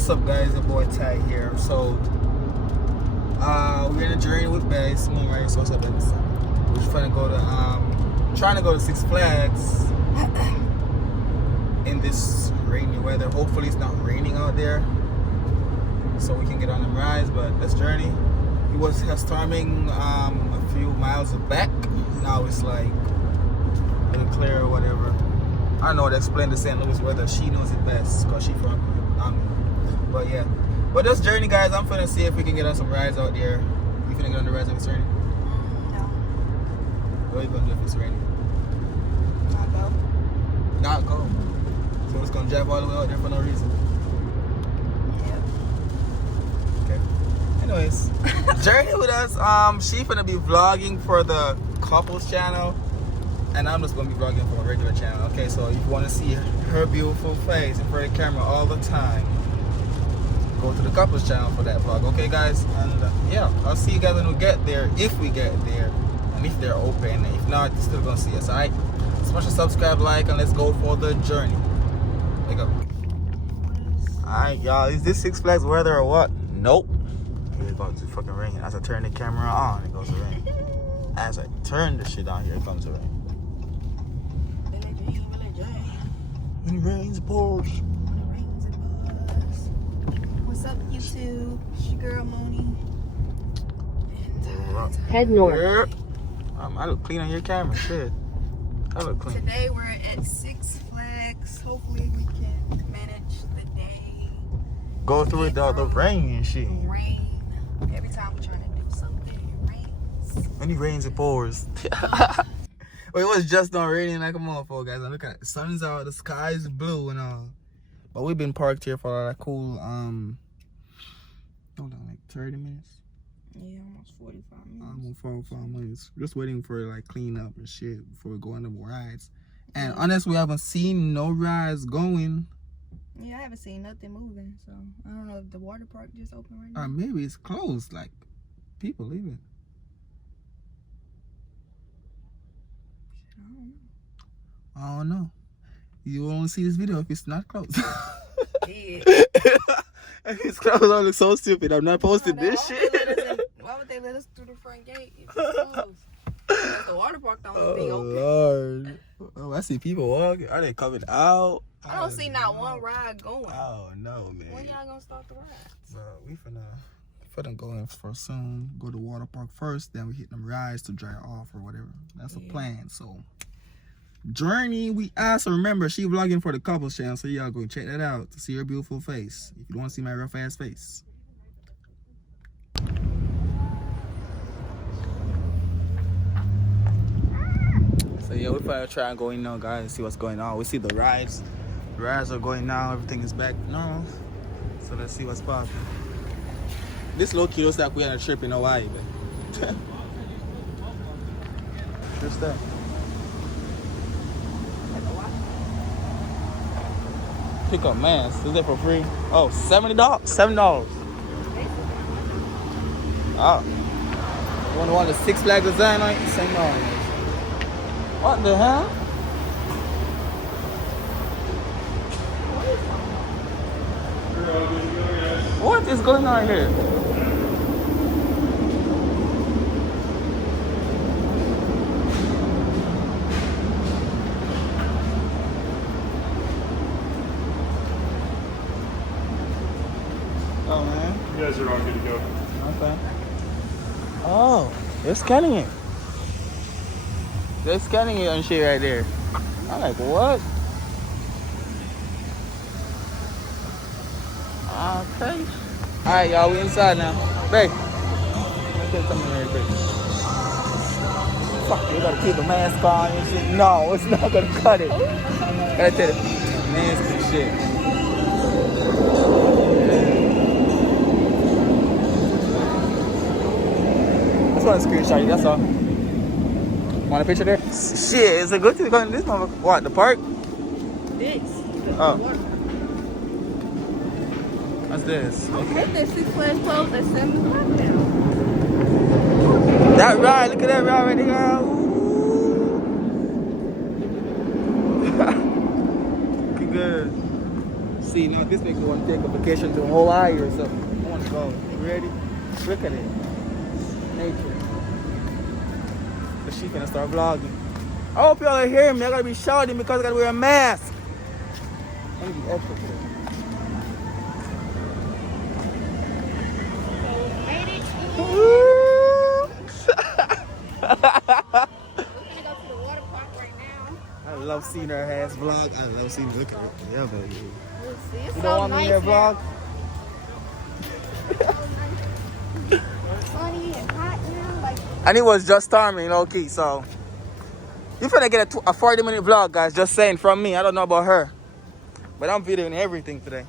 What's up, guys? Your boy Ty here. So, we're in a journey with Bass. We're just trying to go to Six Flags in this rainy weather. Hopefully, it's not raining out there, so we can get on the rides. But this journey, it was storming a few miles back. Now it's like a little clear or whatever. I don't know how to explain the St. Louis weather. She knows it best because she from but yeah. But this journey, guys, I'm finna see if we can get on some rides out there. You finna get on the rides if it's raining? No. What are you gonna do if it's raining? Not go. Not go. So it's gonna drive all the way out there for no reason. Yep. Okay. Anyways, journey with us. She finna be vlogging for the couples channel, and I'm just gonna be vlogging for a regular channel. Okay, so if you want to see her beautiful face in front of the camera all the time, go to the couples channel for that vlog. Okay, guys, and yeah, I'll see you guys when we get there, if we get there, and if they're open. If not, you're still gonna see us. All right, smash the subscribe, like, and let's go for the journey. There you go. All right, y'all, is this Six Flags weather or what? Nope. It's about to fucking rain. As I turn the camera on, it goes to rain. As I turn the shit on, here it comes to rain. When it rains, it pours. What's up, YouTube? It's your girl Moni. And, Head north. Yeah. I look clean on your camera. Shit. I look clean. today we're at Six Flags. Hopefully we can manage the day. Go through it, the rain and shit. Rain. Every time we're trying to do something, it rains. When it rains, it pours. Well, it was just not raining like a motherfucker, guys. And look at it. The sun's out, the sky is blue and all. But we've been parked here for like cool, hold on, like 30 minutes? Yeah, almost 45 minutes. Almost 45 minutes. Just waiting for like clean up and shit before we go on the rides. And honestly, we haven't seen no rides going. Yeah, I haven't seen nothing moving, so I don't know if the water park just open right now. Maybe it's closed, like people leaving. I don't know. You won't see this video if it's not closed. Yeah. If it's closed, I look so stupid. I'm not posting this shit. Why would they let us through the front gate if it's closed? Because the water park don't be open. Lord. Oh, I see people walking. Are they coming out? I don't see not one ride going. Oh no, man. When y'all gonna start the rides? Bro, we finna go in for soon. Go to water park first, then we hit them rides to dry off or whatever. That's the plan. So journey we asked. Remember, she vlogging for the couples channel, so y'all go check that out to see her beautiful face. If you don't want to see my rough ass face. So yeah, we're probably try and go in now, guys, and see what's going on. We see the rides. The rides are going now. Everything is back normal. So let's see what's popping. This low key looks like we're on a trip in Hawaii, but what's that? Pick up masks. Is that for free? Oh, $70? $7. Oh. You want the Six Flags design on it? $7. What the hell? What is going on here? Oh, man. You guys are all good to go. Okay. Oh, they're scanning it. They're scanning it and shit right there. I'm like, what? Okay. Alright, y'all, we inside now. Babe, let's get something very quick. Fuck, you gotta keep the mask on and shit. No, it's not gonna cut it. Gotta take the mask and shit. I just want to screenshot you, that's all. Want a picture there? Shit, it's a good thing to go in this motherfucker. What, the park? This. Oh. What's this? I think that Six Flags closed at 7 o'clock now. That ride, look at that ride right there. Looking good. See see, now this makes me want to take a vacation to Hawaii or something. I want to go. You ready? Look at it. Nature. So she finna start vlogging. I hope y'all are hearing me. I gotta be shouting because I gotta wear a mask. I need to be extra today. I love seeing her ass vlog. I love seeing look at it. Yeah, baby. You don't want me in your vlog? Sunny and hot now, like. And it was just storming, okay, so you finna get a 40-minute vlog, guys. Just saying from me. I don't know about her, but I'm videoing everything today.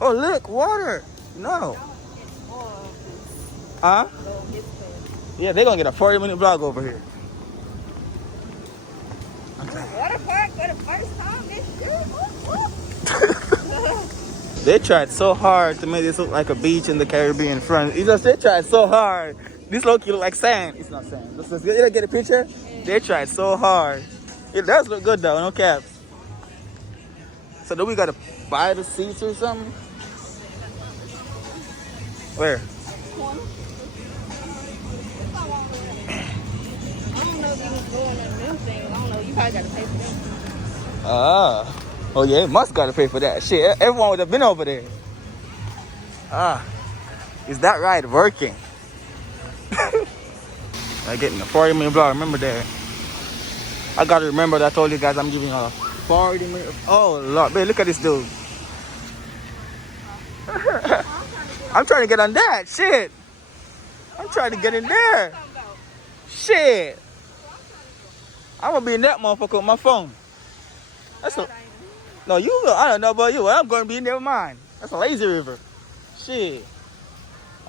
Oh, look, water. No. Huh? Yeah, they're gonna get a 40-minute vlog over here. Water park for the first time this year. They tried so hard to make this look like a beach in the Caribbean front. They tried so hard. This look like sand. It's not sand. You didn't get a picture? Yeah. They tried so hard. It does look good though, no caps. So do we gotta buy the seats or something? Where? I don't know if you was going on them things. I don't know. You probably got to pay for them. Oh yeah, it must gotta pay for that. Shit, everyone would have been over there. Is that right? Working. I getting a 40-minute vlog. Remember that. I gotta remember that I told you guys I'm giving a 40-minute. Oh Lord, babe, look at this dude. I'm trying to get on that. Shit. I'm trying to get in there. Shit. I'm gonna be in that motherfucker with my phone. No, you. I don't know about you. I'm gonna be in there with mine. That's a lazy river. Shit.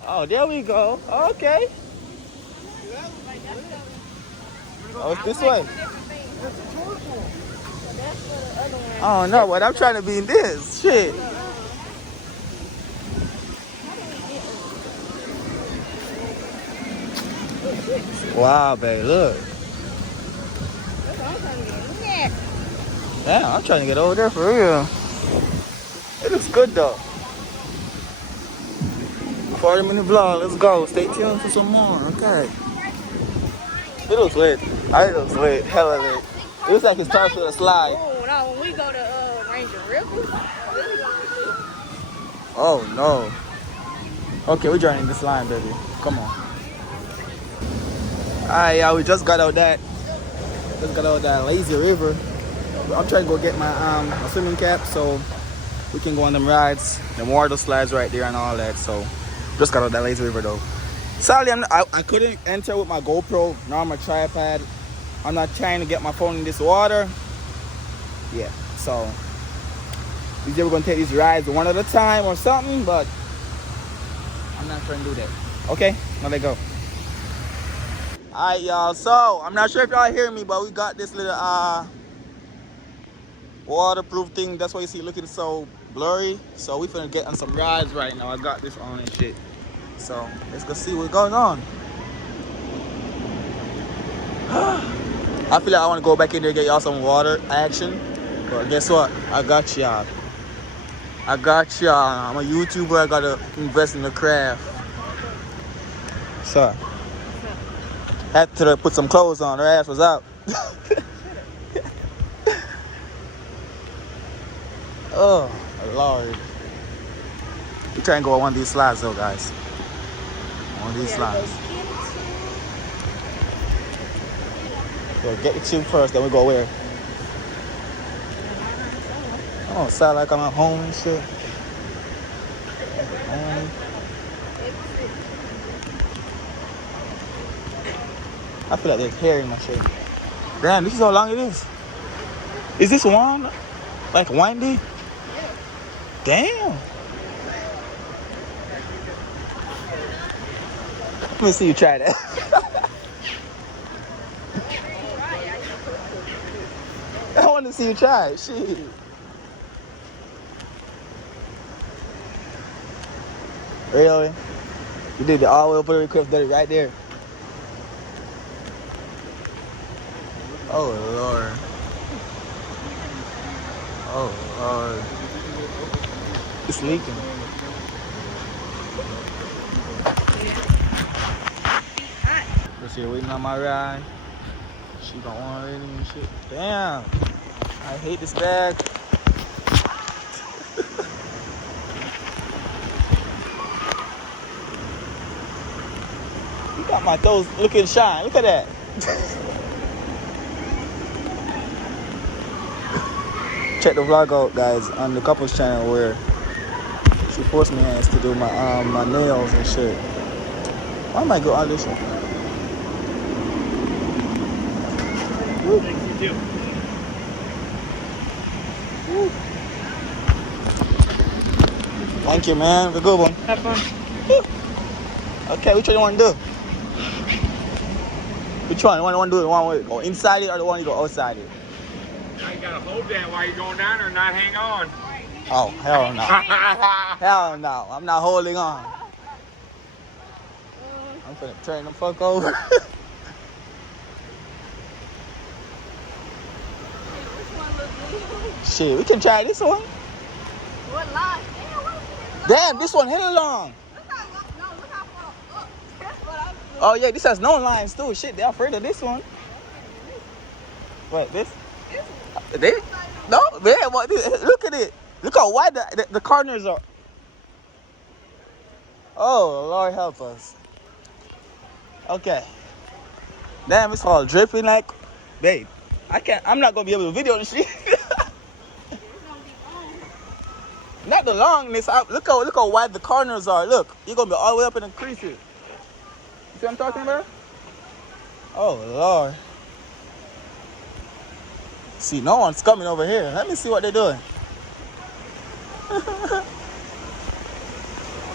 Oh, there we go. Okay. Oh, it's this way. I don't know, but I'm trying to be in this. Shit. Wow, babe, look. Damn, I'm trying to get over there for real. It looks good though. 40-minute vlog, let's go. Stay tuned for some more, okay. It looks lit. It looks lit, hella lit. It looks like it's time for the slide. Oh, no, when we go to Ranger River. Oh, no. Okay, we're joining this line, baby. Come on. Alright, y'all, we just got out that. Lazy river. I'm trying to go get my swimming cap so we can go on them rides, the water slides right there and all that. So just got out that lazy river though. Sadly, I couldn't enter with my GoPro nor my tripod. I'm not trying to get my phone in this water. Yeah, so we're gonna take these rides one at a time or something, but I'm not trying to do that. Okay, now let go. Alright, y'all. So I'm not sure if y'all hear me, but we got this little waterproof thing. That's why you see it looking so blurry. So we finna get on some rides right now. I got this on and shit. So let's go see what's going on. I feel like I want to go back in there and get y'all some water action. But guess what? I got y'all. I'm a YouTuber. I gotta invest in the craft. So had to put some clothes on. Her ass was out. Oh, Lord. We try and go on one of these slides though, guys. One of these slides. So get the tube first, then we go where? Oh, sound like I'm at home and shit. I feel like there's hair in my shit. Damn, this is how long it is. Is this warm? Like windy? Damn. Let me see you try that. I want to see you try it. Shit. Really? You did it all the way up there, Cliff did it right there. Oh, Lord. Oh, Lord. It's leaking. Let's see, waiting on my ride. She don't want it and shit. Damn. I hate this bag. You got my toes looking shine. Look at that. Check the vlog out, guys, on the couples channel where she forced me hands to do my my nails and shit. I might go on this one. Thank you. Thank you, man. Have a good one. Have fun. Okay, which one you want to do? Which one? The one you want to do? The one you go inside it or the one you go outside it? Now you gotta hold that while you're going down or not hang on. Oh, hell no. Hell no. I'm not holding on. I'm finna turn the fuck over. Shit, we can try this one. What line? Damn, this one hella long. Look how far up. That's what I'm doing. Oh yeah, this has no lines too. Shit, they're afraid of this one. What, this? They? No, man, what, look at it. Look how wide the corners are. Oh, Lord help us. Okay. Damn, it's all dripping like, babe. I'm not gonna be able to video this shit. Not the longness. Look how wide the corners are. Look, you're gonna be all the way up in the creases. You see what I'm talking about? Oh Lord. See, no one's coming over here. Let me see what they're doing.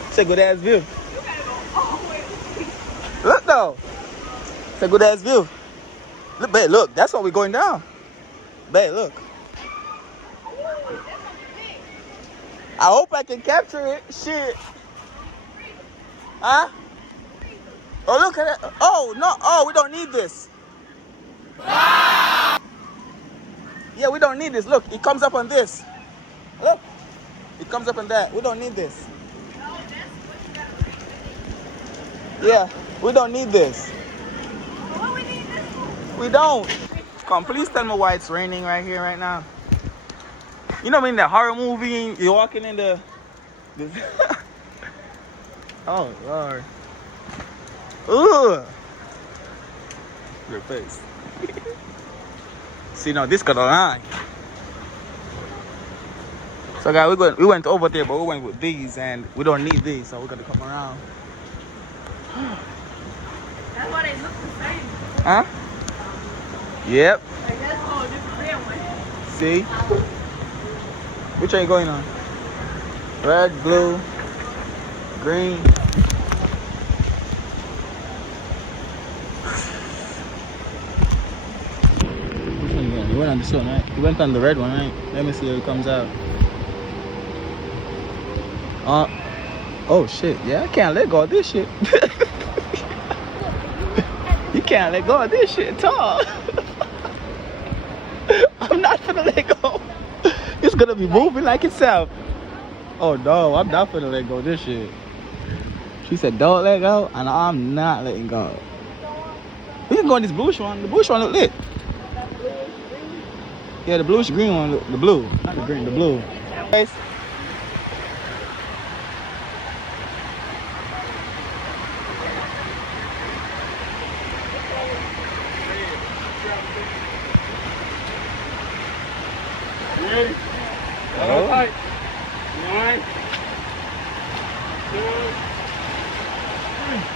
It's a good ass view. Look though. It's a good ass view. Look, babe, look. That's what we're going down. Babe, look. I hope I can capture it. Shit. Huh? Oh, look at it. Oh, no. Oh, we don't need this. Yeah, we don't need this. Look, it comes up on this. Look. It comes up on that. We don't need this. Yeah, we don't need this. What we need this for? We don't. Come, please tell me why it's raining right here, right now. You know, in the horror movie, you're walking in the... Oh, Lord. Ugh. Your face. See, now this got a line. So, guys, we went over there, but we went with these, and we don't need these, so we're going to come around. That's why they look the same. Huh? Yep. Like that's all different red one. See? Which are you going on? Red, blue, green. Which one you going? You went on this one, right? You went on the red one, right? Let me see how it comes out. Oh shit, yeah, I can't let go of this shit. You can't let go of this shit at all. I'm not gonna let go. It's gonna be moving like itself. Oh no, I'm not gonna let go of this shit. She said don't let go, and I'm not letting go. We can go on this bluish one. The bluish one look lit. Yeah, the bluish green one, the blue. Not the green, the blue. Guys. Ready? Oh. Tight. 1, 2, 3.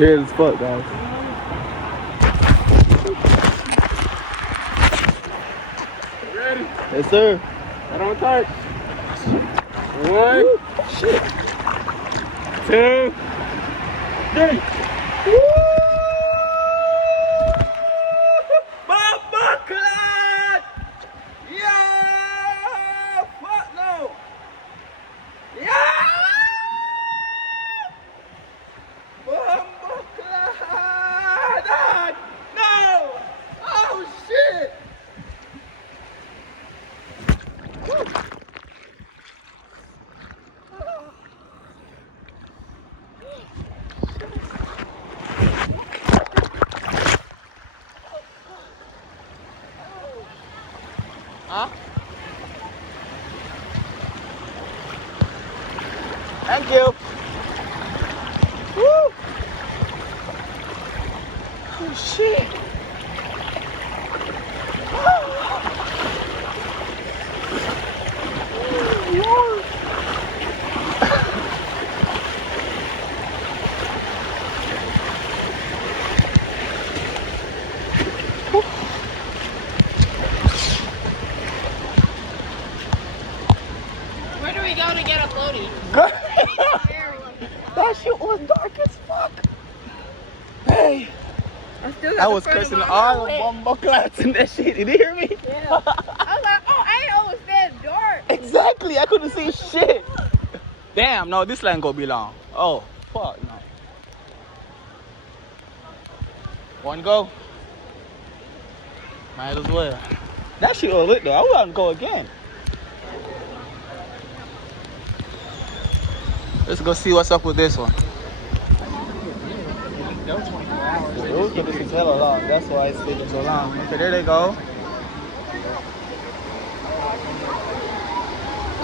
Scared as fuck, guys. Ready? Yes, sir. Right on tight. 1. Shit. 2, 3. Bomba clot! Yeah! Fuck no! Yeah! Bomba clot! No! Oh shit! Huh? Thank you. Woo! Oh shit! Lord. Where do we go to get a floaty? That shit was dark as fuck. Hey, I was cursing all the bomba clots and that shit. Did you hear me? Yeah. I was like, oh, I didn't know it was that dark. Exactly. I couldn't see shit. Damn, no, this line gonna be long. Oh, fuck no. One go. Might as well. That shit was lit though. I wouldn't go again. Let's go see what's up with this one. Those this is hella long. That's why it's taking so long. Okay, there they go.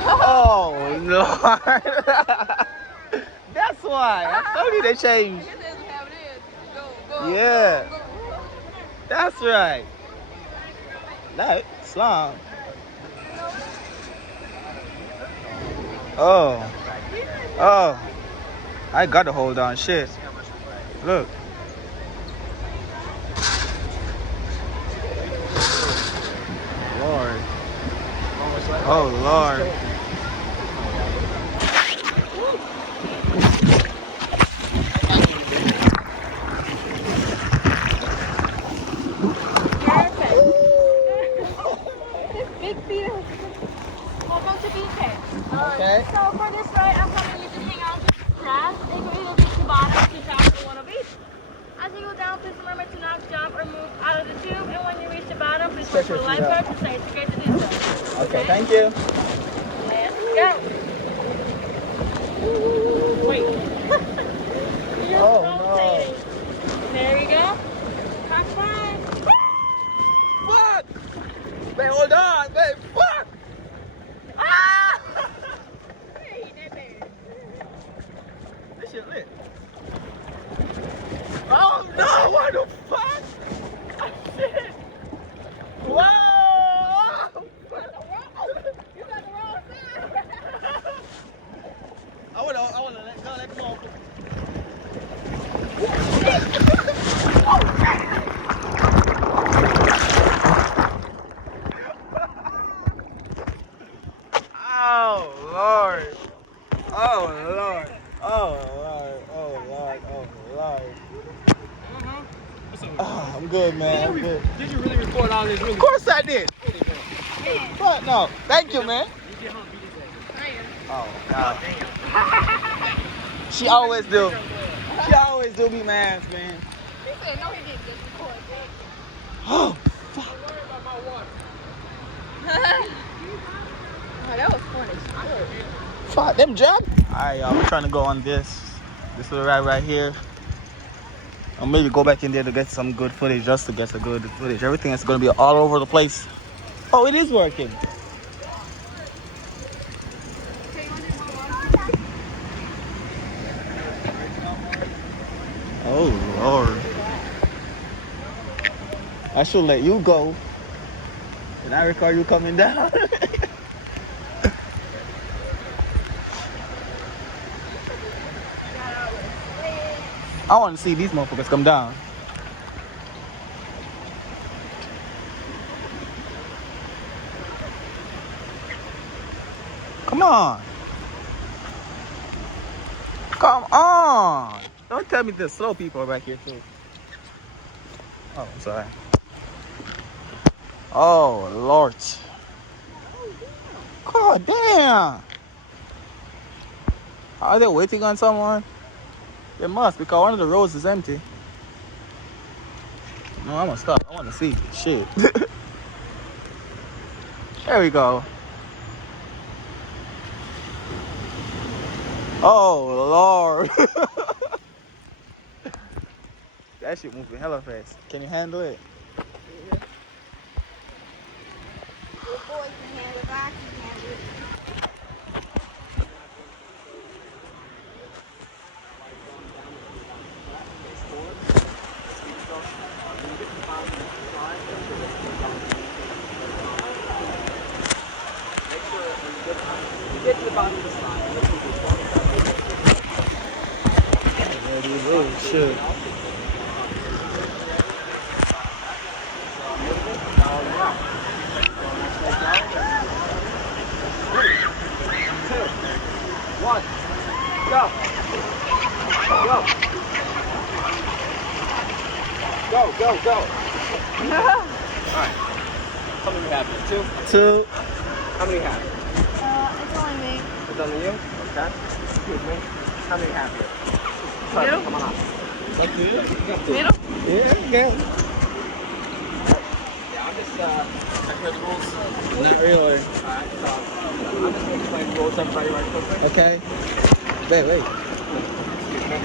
Oh Lord. That's why. I told you they changed. Yeah. That's right. That's long. Oh. Oh. I gotta hold on. Shit. Look. Lord. Oh Lord. Okay. So for this ride, I'm coming you to hang on to the grass. They can either reach the bottom to top or one of each. As you go down, please remember to not jump or move out of the tube. And when you reach the bottom, please wait for the lifeguard to say it's okay to do so. Okay, thank you. Let's go. Wait. You're rotating. There you go. High five. Fuck! Wait, hold on. Wait, fuck! Ah! This shit lit. Oh no! What the fuck? Oh, shit! Whoa! You got the wrong side. I wanna let go. Oh Lord! Oh Lord! Oh Lord! Oh Lord! Oh Lord! Oh, I'm good, man. I'm good. Did you really record all this? Really? Of course I did. What? No. Thank you, man. Oh God. She always do. She always do me mad, man. He said, no, he didn't just record that. Oh, Oh, that was funny. fuck them jab. Alright, y'all. We're trying to go on this little ride right here. Or maybe go back in there to get some good footage, just to get some good footage. Everything is gonna be all over the place. Oh, it is working. Oh Lord. I should let you go. And I record you coming down. I want to see these motherfuckers come down. Come on. Come on! Don't tell me there's slow people back here too. Oh, I'm sorry. Oh, Lord. God damn! Are they waiting on someone? They must, because one of the roads is empty. No, I'm gonna stop. I wanna see. Shit. There we go. Oh, Lord. That shit moving hella fast. Can you handle it? Your boy can handle it. I can handle it. Get to the bottom of the slide. Oh, shit. One. Go. Go. Go, go, go. Alright. How many have you? Two? Two. How many have you? It's only me. It's only you? Okay. Excuse me. How many have you? Sorry, Middle? come on up. Up to you. Middle? Yeah, yeah. Yeah, I'm just, checking the rules. Not really. Alright, so, I'm just gonna explain the rules to everybody right quickly. Okay. Wait. Excuse me.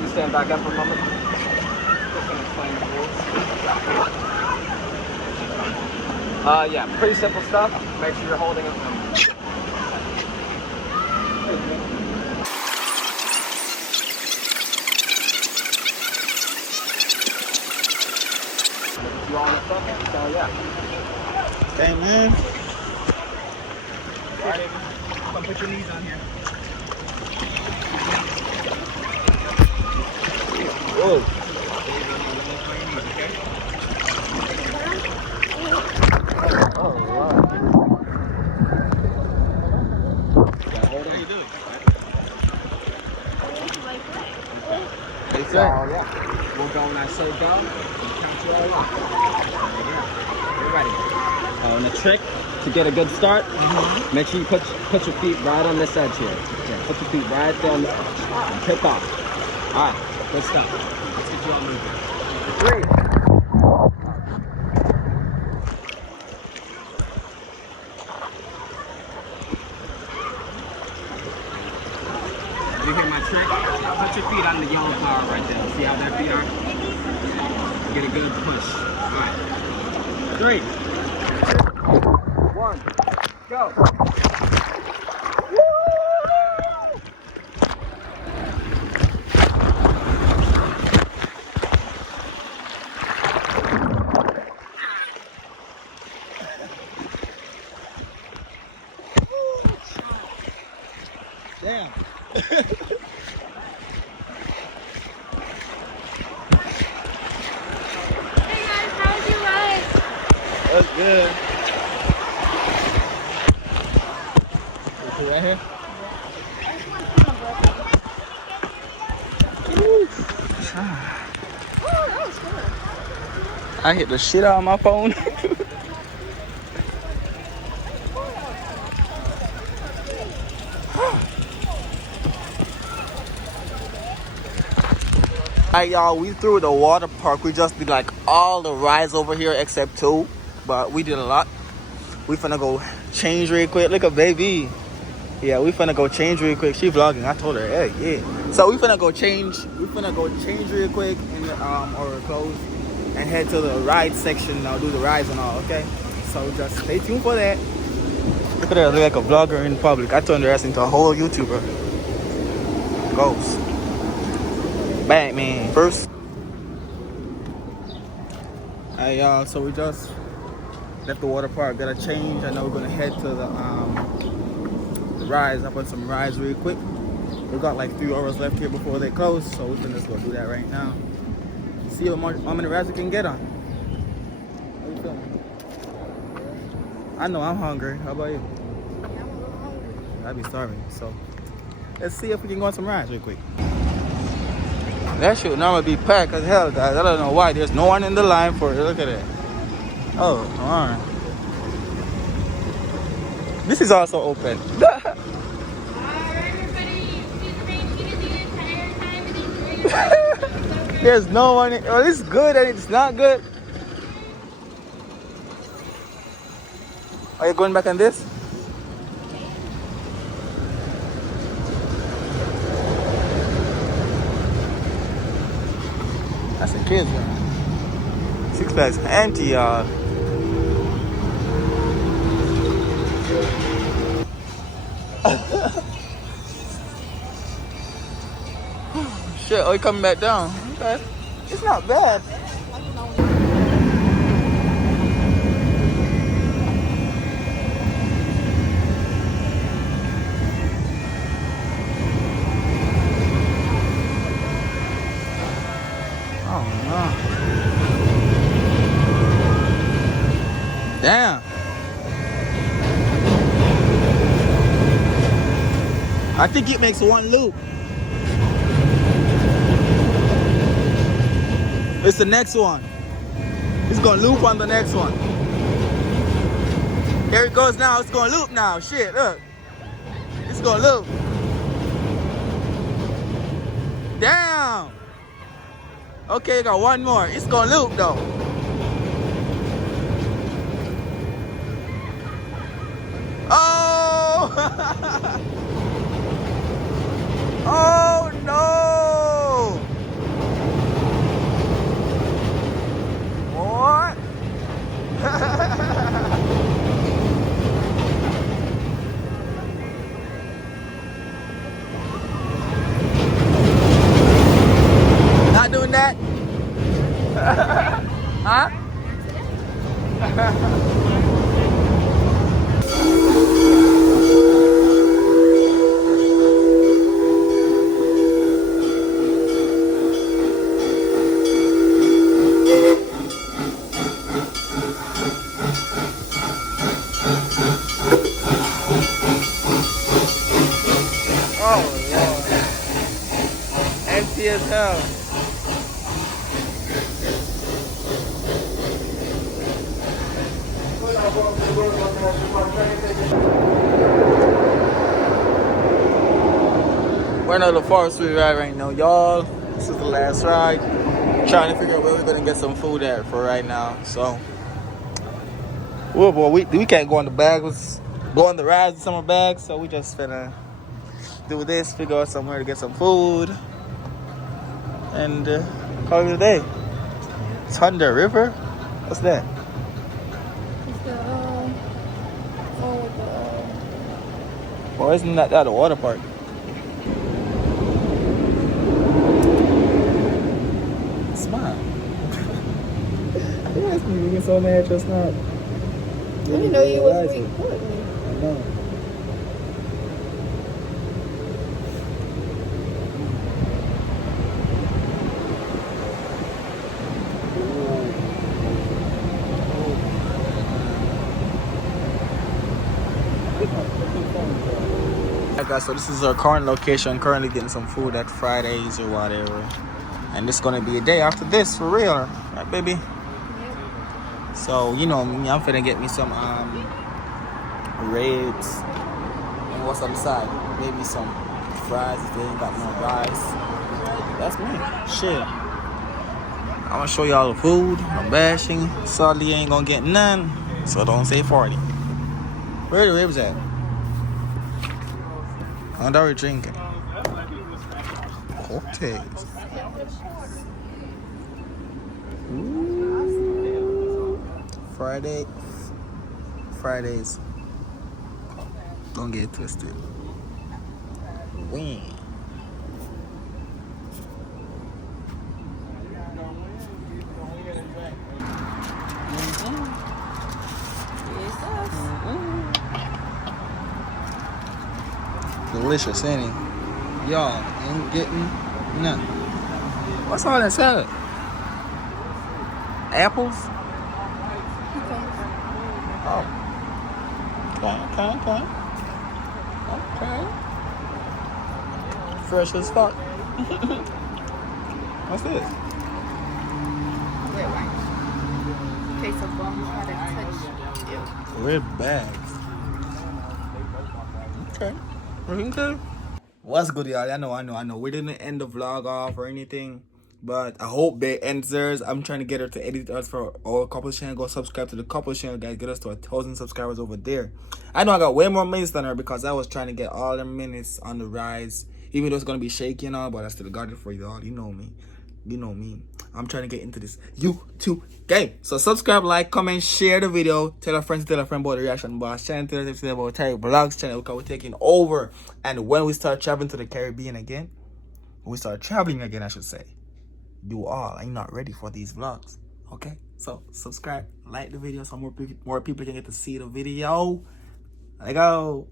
You stand back up for a moment. Just gonna explain the rules. Yeah, pretty simple stuff. Make sure you're holding it. You all in front, so yeah. Okay, man. Right. Come put your knees on here. Whoa. Oh, wow. How you doing? Hey, So, sir. yeah. We'll go when I say go. Count you all up. You're ready. And the trick to get a good start, make sure you put your feet right on this edge here. Yeah, put your feet right there on the edge. And pick off. All right, good stuff. Let's get you all moving. 3. You hear my trick? Put your feet on the yellow bar right there. See how their feet are? Get a good push. All right. 3, 1, go. Damn. Hey guys, how was your ride? That's good. You right here? I hit the shit out of my phone. Alright, y'all, we through the water park. We just did like all the rides over here except 2, but we did a lot. We finna go change real quick. Look at baby. Yeah, we finna go change real quick. She vlogging. I told her, hey, yeah. So we finna go change. We finna go change real quick in our clothes and head to the ride section. Now do the rides and all. Okay. So just stay tuned for that. Look at her, look like a vlogger in public. I turned her ass into a whole YouTuber. Goes. Batman first. Alright, y'all. So we just left the water park. Gotta change. I know we're gonna head to the rides. I put some rides real quick. We got like 3 hours left here before they close, so we're gonna just go do that right now. See how many rides we can get on. How you feeling? I know I'm hungry. How about you? I'd be starving. So Let's see if we can go on some rides real quick. That should normally be packed as hell, guys. I don't know why. There's no one in the line for it. Look at it. Oh, alright. This is also open. There's no one. Oh, this is good and it's not good. Are you going back on this? That's a kid's one. Six Flags empty, y'all. Shit, oh, you coming back down? Okay. It's not bad. Oh, no. Damn. I think it makes one loop. It's the next one. It's gonna loop on the next one. Here it goes now. It's gonna loop now. Shit, look. It's gonna loop. Damn. Okay, got one more. It's gonna loop though. Oh! Oh no! What? Not doing that? Huh? Empty as hell. We're on the forest ride right now, y'all. This is the last ride. Trying to figure out where we're gonna get some food at for right now. So, oh boy, we can't go on the bags. Go on the rides with some bags. So we just finna do this. Figure out somewhere to get some food. And call it a day. Thunder River? What's that? It's the one with the Well, isn't that a water park? Smile. You asked me to get so mad just now. I didn't know you was recording. I know. Alright guys, so this is our current location. Currently getting some food at Fridays or whatever. And it's gonna be a day after this for real, right baby? Yep. So you know me, I'm finna get me some ribs. And what's on the side? Maybe some fries if they ain't got no rice. That's me. Shit. I'm gonna show y'all the food. I'm bashing. Sadly ain't gonna get none. So don't say 40. Where the ribs at? I'm already drinking. Cocktails. Ooh. Fridays. Don't get it twisted. Wing. Delicious, ain't it? Y'all ain't getting none. What's all that salad? Apples? Oh. Okay. Fresh as fuck. What's this? Red wine. In case of had a touch. Ew. Red bags. Okay. Okay. What's good, y'all? I know. We didn't end the vlog off or anything, but I hope they ends theirs. I'm trying to get her to edit us for all couples channel. Go subscribe to the couples channel, guys. Get us to 1,000 subscribers over there. I know I got way more minutes than her because I was trying to get all the minutes on the rise. Even though it's gonna be shaky and all, but I still got it for y'all. You know me. You know me. I'm trying to get into this YouTube game. So subscribe, like, comment, share the video. Tell a friend about the Reaction Boss channel. Tell them about Tyrekevlogs channel because we're taking over. And when we start traveling to the Caribbean again, I should say, you all are not ready for these vlogs. Okay? So subscribe, like the video so more people can get to see the video. Let go.